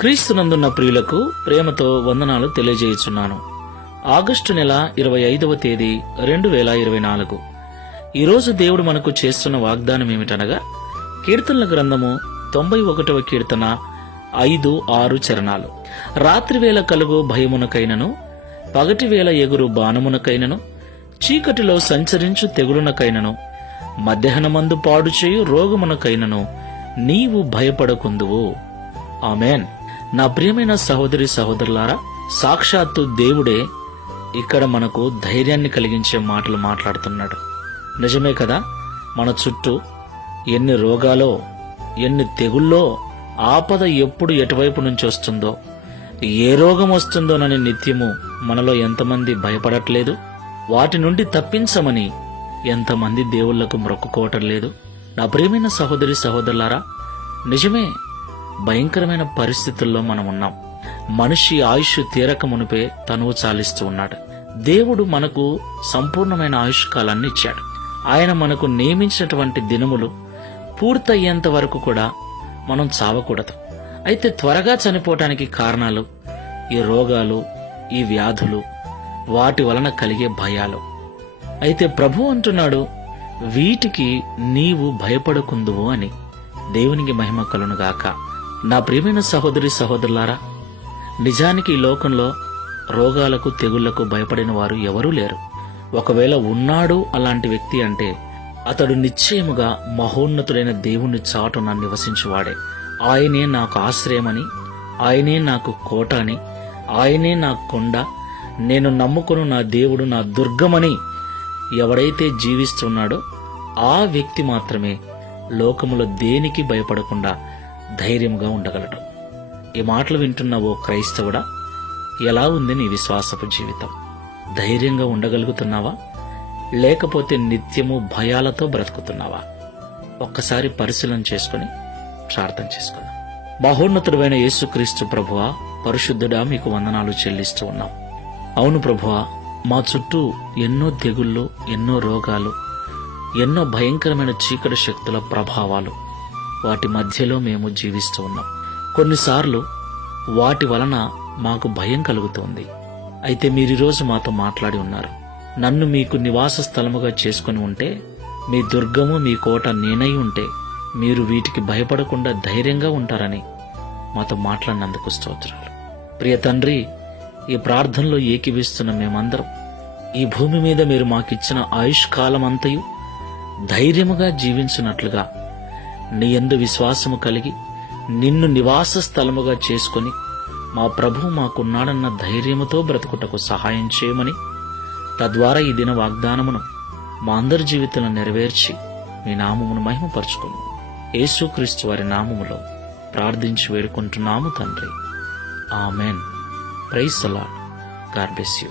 క్రీస్తునందున్న ప్రియులకు ప్రేమతో వందనాలు తెలియజేయుచున్నాను. ఆగస్టు నెల 25వ తేదీ 2024. ఈరోజు దేవుడు మనకు చేస్తున్న వాగ్దానం ఏమిటనగా, కీర్తనల గ్రంథము 91వ కీర్తన 5-6 చరణాలు. రాత్రివేళ కలుగు భయమునకైనను, పగటివేళ ఎగురు బాణమునకైనను, చీకటిలో సంచరించు తెగులునకైనను, మధ్యాహ్నమందు పాడుచేయు రోగమునకైనను నీవు భయపడకుందువు. ఆమెన్. నా ప్రియమైన సహోదరి సహోదరులారా, సాక్షాత్తు దేవుడే ఇక్కడ మనకు ధైర్యాన్ని కలిగించే మాటలు మాట్లాడుతున్నాడు. నిజమే కదా, మన చుట్టూ ఎన్ని రోగాలో, ఎన్ని తెగుల్లో, ఆపద ఎప్పుడు ఎటువైపు నుంచి వస్తుందో, ఏ రోగం వస్తుందోనని నిత్యము మనలో ఎంతమంది భయపడట్లేదు? వాటి నుండి తప్పించమని ఎంతమంది దేవుళ్లకు మొక్కుకోవటం లేదు? నా ప్రియమైన సహోదరి సహోదరులారా, నిజమే, భయంకరమైన పరిస్థితుల్లో మనం ఉన్నాం. మనిషి ఆయుష్ తీరక మునిపే తనువు చాలిస్తూ ఉన్నాడు. దేవుడు మనకు సంపూర్ణమైన ఆయుష్ కాలాన్ని ఇచ్చాడు. ఆయన మనకు నియమించినటువంటి దినములు పూర్తయ్యేంత వరకు కూడా మనం చావకూడదు. అయితే త్వరగా చనిపోవటానికి కారణాలు ఈ రోగాలు, ఈ వ్యాధులు, వాటి వలన కలిగే భయాలు. అయితే ప్రభు అంటున్నాడు, వీటికి నీవు భయపడకుందువు అని. దేవునికి మహిమ కలుగునుగాక. నా ప్రియమైన సహోదరి సహోదరులారా, నిజానికి ఈ లోకంలో రోగాలకు, తెగుళ్లకు భయపడిన వారు ఎవరూ లేరు. ఒకవేళ ఉన్నాడు అలాంటి వ్యక్తి అంటే అతడు నిశ్చయముగా మహోన్నతుడైన దేవుని చాటున నివసించువాడే. ఆయనే నాకు ఆశ్రయమని, ఆయనే నాకు కోట అని, ఆయనే నా కొండ, నేను నమ్ముకొను నా దేవుడు నా దుర్గమని ఎవడైతే జీవిస్తున్నాడో ఆ వ్యక్తి మాత్రమే లోకములో దేనికి భయపడకుండా ధైర్యంగా ఉండగలడు. ఈ మాటలు వింటున్న ఓ క్రైస్తవుడా, ఎలా ఉంది నీ విశ్వాసపు జీవితం? ధైర్యంగా ఉండగలుగుతున్నావా, లేకపోతే నిత్యము భయాలతో బ్రతుకుతున్నావా? ఒక్కసారి పరిశీలన చేసుకుని ప్రార్థన చేసుకుందాం. మహోన్నతుడైన యేసుక్రీస్తు ప్రభువా, పరిశుద్ధుడా, మీకు వందనాలు చెల్లిస్తూ ఉన్నాం. అవును ప్రభువా, మా చుట్టూ ఎన్నో తెగుళ్ళు, ఎన్నో రోగాలు, ఎన్నో భయంకరమైన చీకటి శక్తుల ప్రభావాలు, వాటి మధ్యలో మేము జీవిస్తూ ఉన్నాం. కొన్నిసార్లు వాటి వలన మాకు భయం కలుగుతోంది. అయితే మీరీరోజు మాతో మాట్లాడి ఉన్నారు. నన్ను మీకు నివాస స్థలముగా చేసుకుని ఉంటే, మీ దుర్గము, మీ కోట నేనై ఉంటే మీరు వీటికి భయపడకుండా ధైర్యంగా ఉంటారని మాతో మాట్లాడినందుకు స్తోత్రాలు. ప్రియ తండ్రి, ఈ ప్రార్థనలో ఏకీవిస్తున్న మేమందరం ఈ భూమి మీద మీరు మాకిచ్చిన ఆయుష్ కాలమంతయు ధైర్యముగా జీవించినట్లుగా నీ యందు విశ్వాసము కలిగి నిన్ను నివాస స్థలముగా చేసుకుని మా ప్రభువు మాకున్నాడన్న ధైర్యముతో బ్రతుకుటకు సహాయం చేయమని, తద్వారా ఈ దిన వాగ్దానమును మా అందరి జీవితంలో నెరవేర్చి మీ నామమును మహిమపరచుకుని యేసుక్రీస్తు వారి నామములో ప్రార్థించి వేడుకుంటున్నాము తండ్రి. Amen. Praise the lord. God bless you.